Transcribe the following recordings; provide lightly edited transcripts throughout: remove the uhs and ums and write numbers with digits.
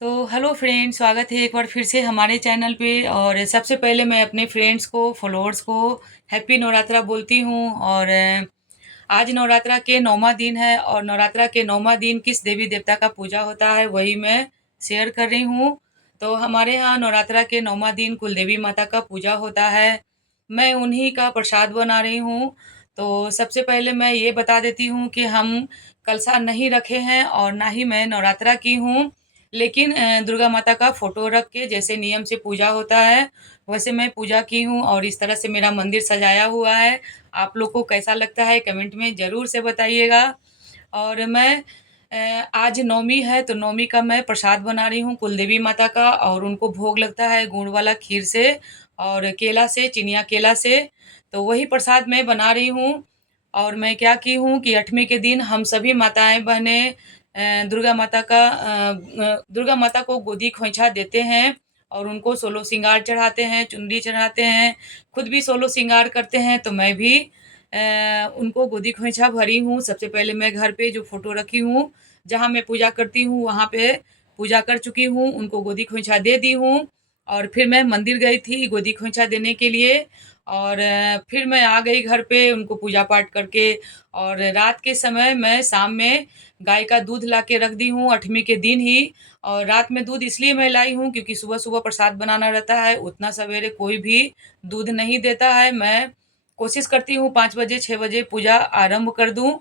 तो hello friend, स्वागत है एक बार फिर से हमारे चैनल पे। और सबसे पहले मैं अपने फ्रेंड्स को, फॉलोअर्स को हैप्पी नवरात्रा बोलती हूँ। और आज नवरात्रा के 9वां दिन है और नवरात्रा के 9वां दिन किस देवी देवता का पूजा होता है वही मैं शेयर कर रही हूँ। तो हमारे यहाँ नवरात्रा के 9वां दिन कुल देवी माता का पूजा होता है। मैं उन्हीं का प्रसाद बना रही हूँ। तो सबसे पहले मैं ये बता देती हूँ कि हम कलशा नहीं रखे हैं और ना ही मैं नवरात्रा की हूँ। लेकिन दुर्गा माता का फ़ोटो रख के जैसे नियम से पूजा होता है, वैसे मैं पूजा की हूँ और इस तरह से मेरा मंदिर सजाया हुआ है। आप लोग को कैसा लगता है कमेंट में ज़रूर से बताइएगा। और मैं आज नवमी है तो नवमी का मैं प्रसाद बना रही हूँ कुलदेवी माता का, और उनको भोग लगता है गुड़ वाला खीर से और केला से, चिनिया केला से। तो वही प्रसाद मैं बना रही हूँ। और मैं क्या की हूँ कि 8वीं के दिन हम सभी माताएं बहनें दुर्गा माता को गोदी खोइछा देते हैं और उनको सोलो श्रृंगार चढ़ाते हैं, चुनरी चढ़ाते हैं। खुद भी सोलो श्रृंगार करते हैं तो मैं भी उनको गोदी खोइछा भरी हूँ। सबसे पहले मैं घर पे जो फ़ोटो रखी हूँ, जहाँ मैं पूजा करती हूँ, वहाँ पे पूजा कर चुकी हूँ, उनको गोदी खोइछा दे दी हूँ। और फिर मैं मंदिर गई थी गोदी खोइछा देने के लिए। और फिर मैं आ गई घर पे उनको पूजा पाठ करके। और रात के समय मैं शाम में गाय का दूध ला के रख दी हूँ 8वीं के दिन ही। और रात में दूध इसलिए मैं लाई हूँ क्योंकि सुबह-सुबह प्रसाद बनाना रहता है, उतना सवेरे कोई भी दूध नहीं देता है। मैं कोशिश करती हूँ 5 बजे 6 बजे पूजा आरंभ कर दूँ।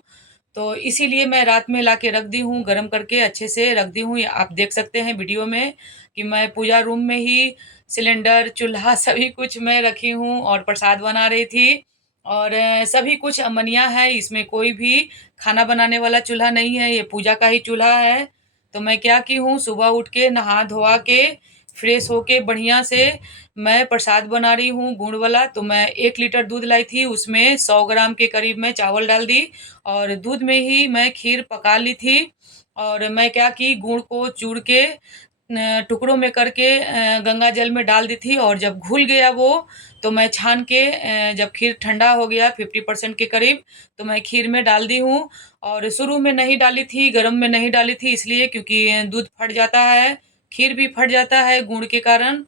तो इसीलिए मैं रात में ला के रख दी हूँ, गरम करके अच्छे से रख दी हूँ। आप देख सकते हैं वीडियो में कि मैं पूजा रूम में ही सिलेंडर, चूल्हा सभी कुछ मैं रखी हूँ और प्रसाद बना रही थी। और सभी कुछ अमनिया है, इसमें कोई भी खाना बनाने वाला चूल्हा नहीं है, ये पूजा का ही चूल्हा है। तो मैं क्या की हूँ, सुबह उठ के नहा धोवा के फ्रेश होके बढ़िया से मैं प्रसाद बना रही हूँ गुड़ वाला। तो मैं 1 लीटर दूध लाई थी, उसमें 100 ग्राम के करीब मैं चावल डाल दी और दूध में ही मैं खीर पका ली थी। और मैं क्या की, गुड़ को चूर के टुकड़ों में करके गंगा जल में डाल दी थी। और जब घुल गया वो, तो मैं छान के जब खीर ठंडा हो गया 50% के करीब, तो मैं खीर में डाल दी हूँ। और शुरू में नहीं डाली थी, गरम में नहीं डाली थी इसलिए क्योंकि दूध फट जाता है, खीर भी फट जाता है गुड़ के कारण।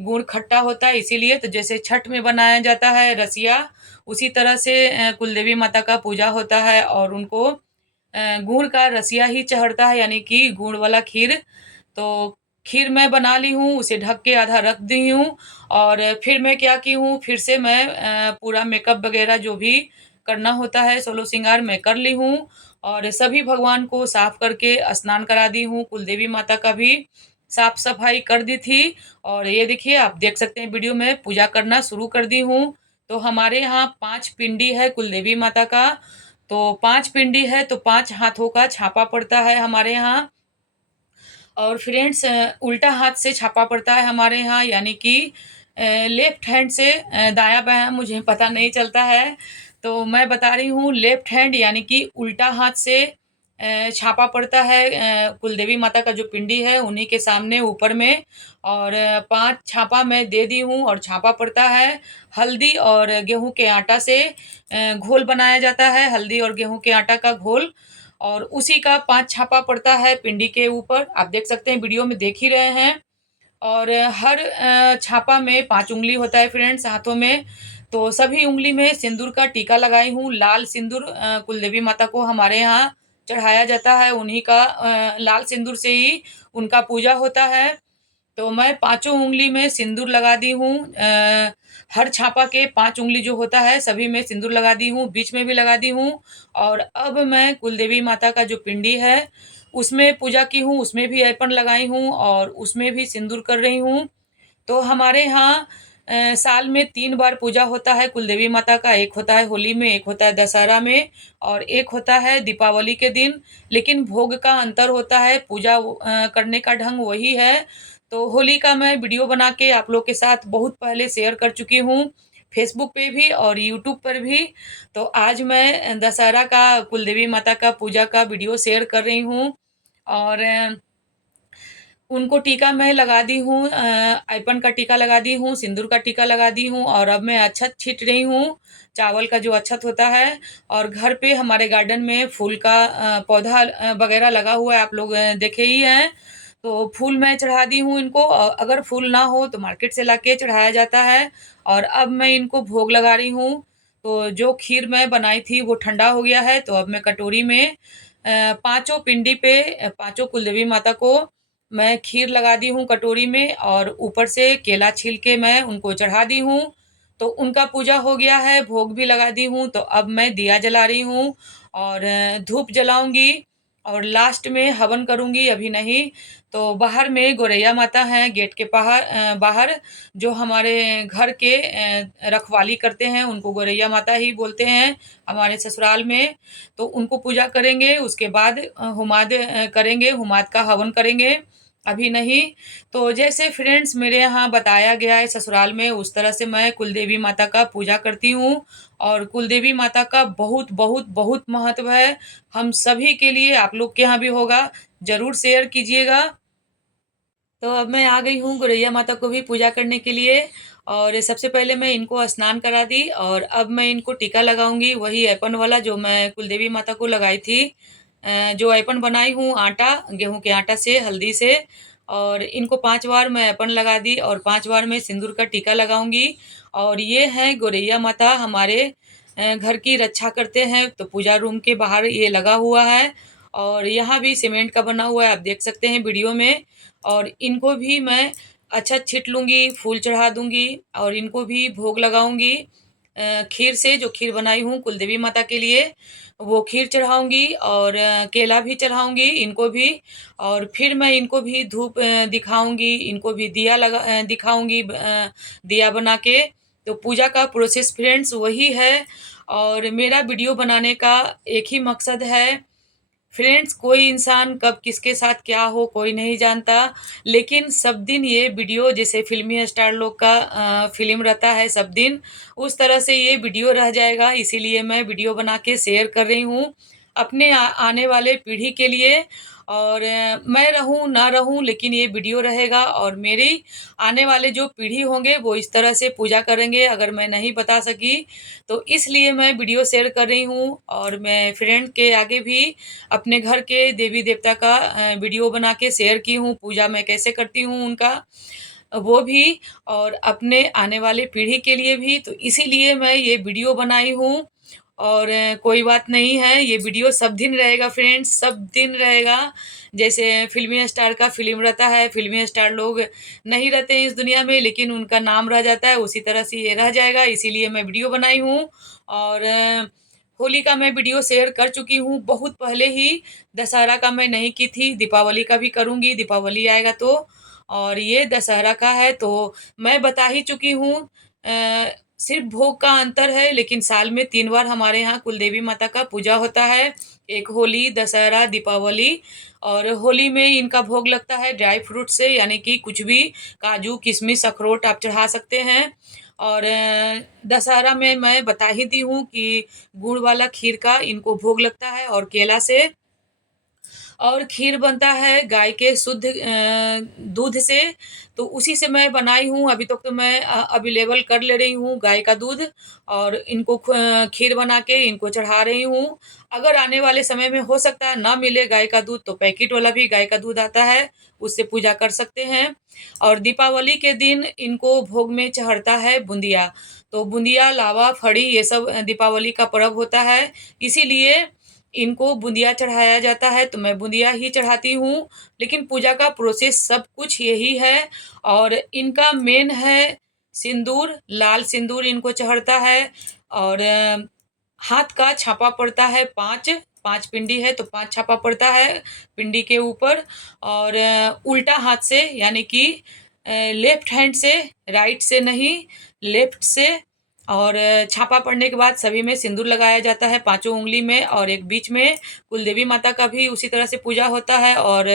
गुड़ खट्टा होता है इसीलिए। तो जैसे छठ में बनाया जाता है रसिया, उसी तरह से कुलदेवी माता का पूजा होता है और उनको गुड़ का रसिया ही चढ़ता है, यानी कि गुड़ वाला खीर। तो खीर मैं बना ली हूँ, उसे ढक के आधा रख दी हूँ। और फिर मैं क्या की हूँ, फिर से मैं पूरा मेकअप वगैरह जो भी करना होता है, सोलो श्रृंगार मैं कर ली हूँ। और सभी भगवान को साफ करके स्नान करा दी हूँ, कुलदेवी माता का भी साफ सफाई कर दी थी। और ये देखिए, आप देख सकते हैं वीडियो में पूजा करना शुरू कर दी हूँ। तो हमारे यहाँ 5 पिंडी है कुलदेवी माता का। तो 5 पिंडी है तो 5 हाथों का छापा पड़ता है हमारे यहाँ। और फ्रेंड्स, उल्टा हाथ से छापा पड़ता है हमारे यहाँ, यानी कि लेफ्ट हैंड से। दायां बायां मुझे पता नहीं चलता है, तो मैं बता रही हूँ लेफ्ट हैंड यानी कि उल्टा हाथ से छापा पड़ता है कुलदेवी माता का जो पिंडी है उन्हीं के सामने ऊपर में। और 5 छापा मैं दे दी हूँ। और छापा पड़ता है हल्दी और गेहूं के आटा से। घोल बनाया जाता है हल्दी और गेहूं के आटा का घोल, और उसी का 5 छापा पड़ता है पिंडी के ऊपर। आप देख सकते हैं, वीडियो में देख ही रहे हैं। और हर छापा में 5 उँगली होता है फ्रेंड्स हाथों में। तो सभी उँगली में सिंदूर का टीका लगाई हूँ। लाल सिंदूर कुलदेवी माता को हमारे यहाँ चढ़ाया जाता है, उन्हीं का लाल सिंदूर से ही उनका पूजा होता है। तो मैं पाँचों उँगली में सिंदूर लगा दी हूँ। हर छापा के 5 उँगली जो होता है सभी में सिंदूर लगा दी हूँ, बीच में भी लगा दी हूँ। और अब मैं कुलदेवी माता का जो पिंडी है उसमें पूजा की हूँ, उसमें भी अर्पण लगाई हूँ और उसमें भी सिंदूर कर रही हूँ। तो हमारे यहाँ साल में 3 बार पूजा होता है कुलदेवी माता का। एक होता है होली में, एक होता है दशहरा में और एक होता है दीपावली के दिन। लेकिन भोग का अंतर होता है, पूजा करने का ढंग वही है। तो होली का मैं वीडियो बना के आप लोग के साथ बहुत पहले शेयर कर चुकी हूँ, फेसबुक पे भी और यूट्यूब पर भी। तो आज मैं दशहरा का, कुलदेवी माता का पूजा का वीडियो शेयर कर रही हूँ। और उनको टीका मैं लगा दी हूँ, अर्पण का टीका लगा दी हूँ, सिंदूर का टीका लगा दी हूँ और अब मैं अक्षत छीट रही हूँ, चावल का जो अक्षत होता है। और घर पे हमारे गार्डन में फूल का पौधा वगैरह लगा हुआ है, आप लोग देखे ही हैं। तो फूल मैं चढ़ा दी हूँ इनको। अगर फूल ना हो तो मार्केट से लाके चढ़ाया जाता है। और अब मैं इनको भोग लगा रही हूँ। तो जो खीर मैं बनाई थी वो ठंडा हो गया है, तो अब मैं कटोरी में पाँचों पिंडी पे पाँचों कुलदेवी माता को मैं खीर लगा दी हूँ कटोरी में, और ऊपर से केला छील के मैं उनको चढ़ा दी हूँ। तो उनका पूजा हो गया है, भोग भी लगा दी हूँ। तो अब मैं दिया जला रही हूँ और धूप जलाऊंगी और लास्ट में हवन करूंगी, अभी नहीं। तो बाहर में गोरैया माता हैं गेट के बाहर, जो हमारे घर के रखवाली करते हैं, उनको गोरैया माता ही बोलते हैं हमारे ससुराल में। तो उनको पूजा करेंगे, उसके बाद हुमाद करेंगे, हुमाद का हवन करेंगे, अभी नहीं। तो जैसे फ्रेंड्स मेरे यहाँ बताया गया है ससुराल में, उस तरह से मैं कुलदेवी माता का पूजा करती हूँ। और कुलदेवी माता का बहुत बहुत बहुत महत्व है हम सभी के लिए। आप लोग के यहाँ भी होगा, ज़रूर शेयर कीजिएगा। तो अब मैं आ गई हूँ गौरैया माता को भी पूजा करने के लिए। और सबसे पहले मैं इनको स्नान करा दी, और अब मैं इनको टीका लगाऊंगी, वही ऐपन वाला जो मैं कुलदेवी माता को लगाई थी। जो ऐपन बनाई हूँ आटा, गेहूं के आटा से, हल्दी से। और इनको 5 बार मैं ऐपन लगा दी और 5 बार मैं सिंदूर का टीका लगाऊंगी। और ये है गौरैया माता, हमारे घर की रक्षा करते हैं। तो पूजा रूम के बाहर ये लगा हुआ है, और यहाँ भी सीमेंट का बना हुआ है, आप देख सकते हैं वीडियो में। और इनको भी मैं अच्छा छीट लूँगी, फूल चढ़ा दूँगी, और इनको भी भोग लगाऊँगी। खीर से जो खीर बनाई हूँ कुलदेवी माता के लिए, वो खीर चढ़ाऊँगी, और केला भी चढ़ाऊँगी इनको भी। और फिर मैं इनको भी धूप दिखाऊँगी, इनको भी दिया दिखाऊँगी, दिया बना के। तो पूजा का प्रोसेस फ्रेंड्स वही है। और मेरा वीडियो बनाने का एक ही मकसद है फ्रेंड्स, कोई इंसान कब किसके साथ क्या हो कोई नहीं जानता। लेकिन सब दिन ये वीडियो, जैसे फिल्मी स्टार लोग का फिल्म रहता है सब दिन, उस तरह से ये वीडियो रह जाएगा। इसीलिए मैं वीडियो बना के शेयर कर रही हूँ अपने आने वाले पीढ़ी के लिए। और मैं रहूं ना रहूं, लेकिन ये वीडियो रहेगा, और मेरी आने वाले जो पीढ़ी होंगे वो इस तरह से पूजा करेंगे, अगर मैं नहीं बता सकी तो। इसलिए मैं वीडियो शेयर कर रही हूँ। और मैं फ्रेंड के आगे भी अपने घर के देवी देवता का वीडियो बना के शेयर की हूँ, पूजा मैं कैसे करती हूँ उनका, वो भी। और अपने आने वाले पीढ़ी के लिए भी, तो इसीलिए मैं ये वीडियो बनाई हूँ। और कोई बात नहीं है, ये वीडियो सब दिन रहेगा फ्रेंड्स, सब दिन रहेगा। जैसे फिल्मी स्टार का फिल्म रहता है, फिल्मी स्टार लोग नहीं रहते हैं इस दुनिया में, लेकिन उनका नाम रह जाता है, उसी तरह से ये रह जाएगा। इसीलिए मैं वीडियो बनाई हूँ। और होली का मैं वीडियो शेयर कर चुकी हूँ बहुत पहले ही। दशहरा का मैं नहीं की थी, दीपावली का भी करूँगी, दीपावली आएगा तो। और ये दशहरा का है तो मैं बता ही चुकी हूँ। सिर्फ भोग का अंतर है, लेकिन साल में 3 बार हमारे यहाँ कुलदेवी माता का पूजा होता है। एक होली, दशहरा, दीपावली। और होली में इनका भोग लगता है ड्राई फ्रूट से, यानी कि कुछ भी, काजू किशमिश अखरोट आप चढ़ा सकते हैं। और दशहरा में मैं बता ही दी हूँ कि गुड़ वाला खीर का इनको भोग लगता है, और केला से। और खीर बनता है गाय के शुद्ध दूध से। तो उसी से मैं बनाई हूँ, अभी तक तो मैं अवेलेबल कर ले रही हूँ गाय का दूध। और इनको खीर बना के इनको चढ़ा रही हूँ। अगर आने वाले समय में हो सकता है ना मिले गाय का दूध, तो पैकेट वाला भी गाय का दूध आता है, उससे पूजा कर सकते हैं। और दीपावली के दिन इनको भोग में चढ़ता है बूंदिया। तो बूंदिया, लावा, फड़ी, ये सब दीपावली का पर्व होता है, इसीलिए इनको बूंदिया चढ़ाया जाता है। तो मैं बूंदिया ही चढ़ाती हूँ, लेकिन पूजा का प्रोसेस सब कुछ यही है। और इनका मेन है सिंदूर, लाल सिंदूर इनको चढ़ता है। और हाथ का छापा पड़ता है, 5 5 पिंडी है तो 5 छापा पड़ता है पिंडी के ऊपर। और उल्टा हाथ से, यानी कि लेफ्ट हैंड से, राइट से नहीं, लेफ्ट से। और छापा पड़ने के बाद सभी में सिंदूर लगाया जाता है, पांचों उंगली में, और एक बीच में। कुलदेवी माता का भी उसी तरह से पूजा होता है, और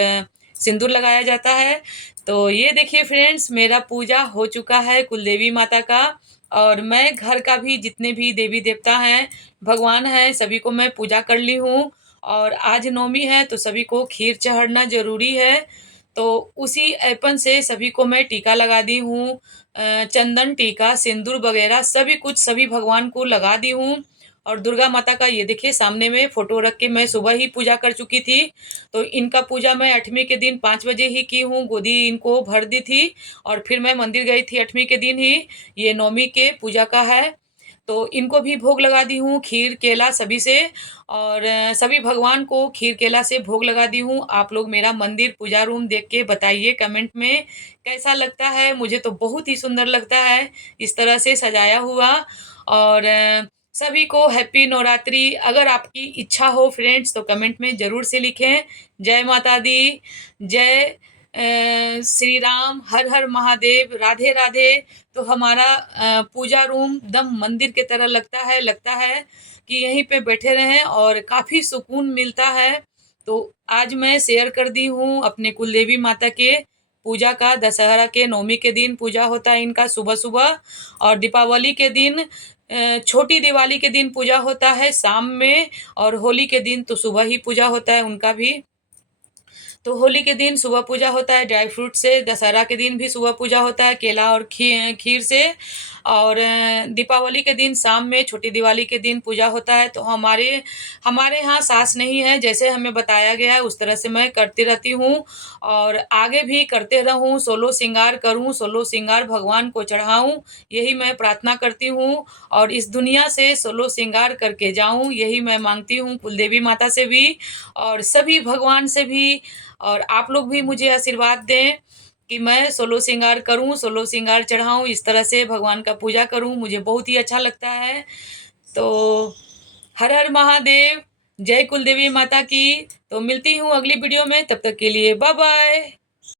सिंदूर लगाया जाता है। तो ये देखिए फ्रेंड्स, मेरा पूजा हो चुका है कुलदेवी माता का। और मैं घर का भी जितने भी देवी देवता हैं, भगवान हैं, सभी को मैं पूजा कर ली हूँ। और आज नवमी है तो सभी को खीर चढ़ना जरूरी है। तो उसी ऐपन से सभी को मैं टीका लगा दी हूँ, चंदन टीका, सिंदूर वगैरह सभी कुछ सभी भगवान को लगा दी हूँ। और दुर्गा माता का ये देखिए सामने में फ़ोटो रख के मैं सुबह ही पूजा कर चुकी थी। तो इनका पूजा मैं 8वीं के दिन 5 बजे ही की हूँ, गोदी इनको भर दी थी और फिर मैं मंदिर गई थी 8वीं के दिन ही। ये 9वीं के पूजा का है। तो इनको भी भोग लगा दी हूँ, खीर, केला सभी से और सभी भगवान को खीर, केला से भोग लगा दी हूँ। आप लोग मेरा मंदिर पूजा रूम देख के बताइए कमेंट में कैसा लगता है? मुझे तो बहुत ही सुंदर लगता है, इस तरह से सजाया हुआ और सभी को हैप्पी नवरात्रि। अगर आपकी इच्छा हो फ्रेंड्स तो कमेंट में ज़रूर से लिखें। जय माता दी, जय श्री राम, हर हर महादेव, राधे राधे। तो हमारा पूजा रूम एकदम मंदिर की तरह लगता है कि यहीं पे बैठे रहें और काफ़ी सुकून मिलता है। तो आज मैं शेयर कर दी हूँ अपने कुलदेवी माता के पूजा का। दशहरा के 9वीं के दिन पूजा होता है इनका सुबह-सुबह और दीपावली के दिन छोटी दिवाली के दिन पूजा होता है शाम में और होली के दिन तो सुबह ही पूजा होता है उनका भी। तो होली के दिन सुबह पूजा होता है ड्राई फ्रूट से, दशहरा के दिन भी सुबह पूजा होता है केला और खीर से और दीपावली के दिन शाम में, छोटी दिवाली के दिन पूजा होता है। तो हमारे हमारे यहाँ सास नहीं है, जैसे हमें बताया गया है उस तरह से मैं करती रहती हूँ और आगे भी करते रहूँ, 16 श्रृंगार करूँ, 16 श्रृंगार भगवान को चढ़ाऊँ, यही मैं प्रार्थना करती हूँ और इस दुनिया से 16 श्रृंगार करके जाऊँ, यही मैं माँगती हूँ कुलदेवी माता से भी और सभी भगवान से भी और आप लोग भी मुझे आशीर्वाद दें कि मैं 16 श्रृंगार करूँ, 16 श्रृंगार चढ़ाऊँ, इस तरह से भगवान का पूजा करूँ, मुझे बहुत ही अच्छा लगता है। तो हर हर महादेव, जय कुलदेवी माता की। तो मिलती हूँ अगली वीडियो में, तब तक के लिए बाय बाय।